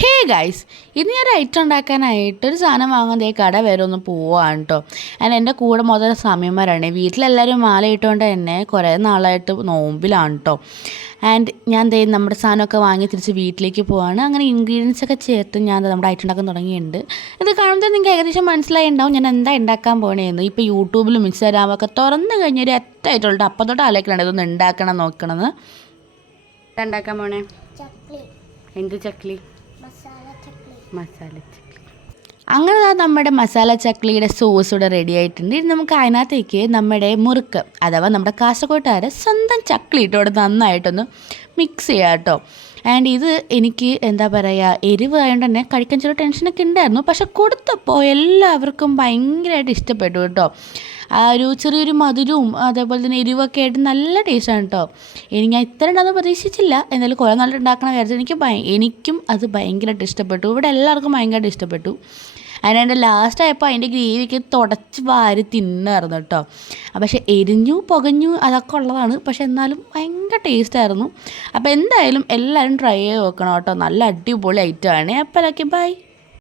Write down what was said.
Hey guys, ഇന്ന് ഞാൻ item ഉണ്ടാക്കാനായിട്ടൊരു സാധനം വാങ്ങാൻ കട വരെ ഒന്ന് പോവാണ് കേട്ടോ. ആൻഡ് എൻ്റെ കൂടെ മുതൽ സമയന്മാരാണ്. വീട്ടിലെല്ലാവരും മാല ഇട്ടുകൊണ്ട് തന്നെ കുറേ നാളായിട്ട് നോമ്പിലാണ് കേട്ടോ. ആൻഡ് ഞാൻ നമ്മുടെ സാധനമൊക്കെ വാങ്ങി തിരിച്ച് വീട്ടിലേക്ക് പോവാണ്. അങ്ങനെ ഇൻഗ്രീഡിയൻസ് ഒക്കെ ചേർത്ത് ഞാൻ നമ്മുടെ ഐറ്റം ഉണ്ടാക്കാൻ തുടങ്ങിയിട്ടുണ്ട്. ഇത് കാണുമ്പോൾ നിങ്ങൾക്ക് ഏകദേശം മനസ്സിലായി ഉണ്ടാവും ഞാൻ എന്താ ഉണ്ടാക്കാൻ പോകണേന്ന്. ഇപ്പോൾ യൂട്യൂബിലും ഇൻസ്റ്റാഗ്രാമൊക്കെ തുറന്നു കഴിഞ്ഞൊരു എത്തായിട്ടുള്ളത് അപ്പം തൊട്ട് ആലോചിക്കണം ഇതൊന്ന് ഉണ്ടാക്കണം നോക്കണമെന്ന്. ഉണ്ടാക്കാൻ പോണേ എന്ത് ചക്ലി? മസാല ചക്ലി. അങ്ങനെ നമ്മുടെ മസാല ചക്ലിയുടെ സോസ് ഇവിടെ റെഡി ആയിട്ടുണ്ട്. ഇനി നമുക്ക് അതിനകത്തേക്ക് നമ്മുടെ മുറുക്ക് അഥവാ നമ്മുടെ കാസർഗോട്ടുകാരെ സ്വന്തം ചക്ലി ഇട്ടോടെ നന്നായിട്ടൊന്ന് മിക്സ് ചെയ്യാം കേട്ടോ. ആൻഡ് ഇത് എനിക്ക് എന്താ പറയുക, എരിവ് ആയതുകൊണ്ട് തന്നെ കഴിക്കാൻ ചെറിയ ടെൻഷനൊക്കെ ഉണ്ടായിരുന്നു. പക്ഷെ കൊടുത്തപ്പോൾ എല്ലാവർക്കും ഭയങ്കരമായിട്ട് ഇഷ്ടപ്പെട്ടു കേട്ടോ. ആ ഒരു ചെറിയൊരു മധുരവും അതേപോലെ തന്നെ എരിവൊക്കെ ആയിട്ട് നല്ല ടേസ്റ്റാണ് കേട്ടോ. ഞാൻ ഇത്ര ഉണ്ടാകുന്ന പ്രതീക്ഷിച്ചില്ല. എന്നാലും കുറേ നാൾ ഉണ്ടാക്കണം വിചാരിച്ചു. എനിക്കും അത് ഭയങ്കരമായിട്ട് ഇഷ്ടപ്പെട്ടു. ഇവിടെ എല്ലാവർക്കും ഭയങ്കരമായിട്ട് ഇഷ്ടപ്പെട്ടു. അതിൻ്റെ ലാസ്റ്റ് ആയപ്പോൾ അതിൻ്റെ ഗ്രേവിക്ക് തുടച്ച് വാരി തിന്നായിരുന്നു കേട്ടോ. പക്ഷേ എരിഞ്ഞു പുകഞ്ഞു അതൊക്കെ ഉള്ളതാണ്. പക്ഷെ എന്നാലും ഭയങ്കര ടേസ്റ്റായിരുന്നു. അപ്പോൾ എന്തായാലും എല്ലാവരും ട്രൈ ചെയ്ത് നോക്കണം കേട്ടോ. നല്ല അടിപൊളി ഐറ്റമാണ്. അപ്പോഴൊക്കെ ബൈ.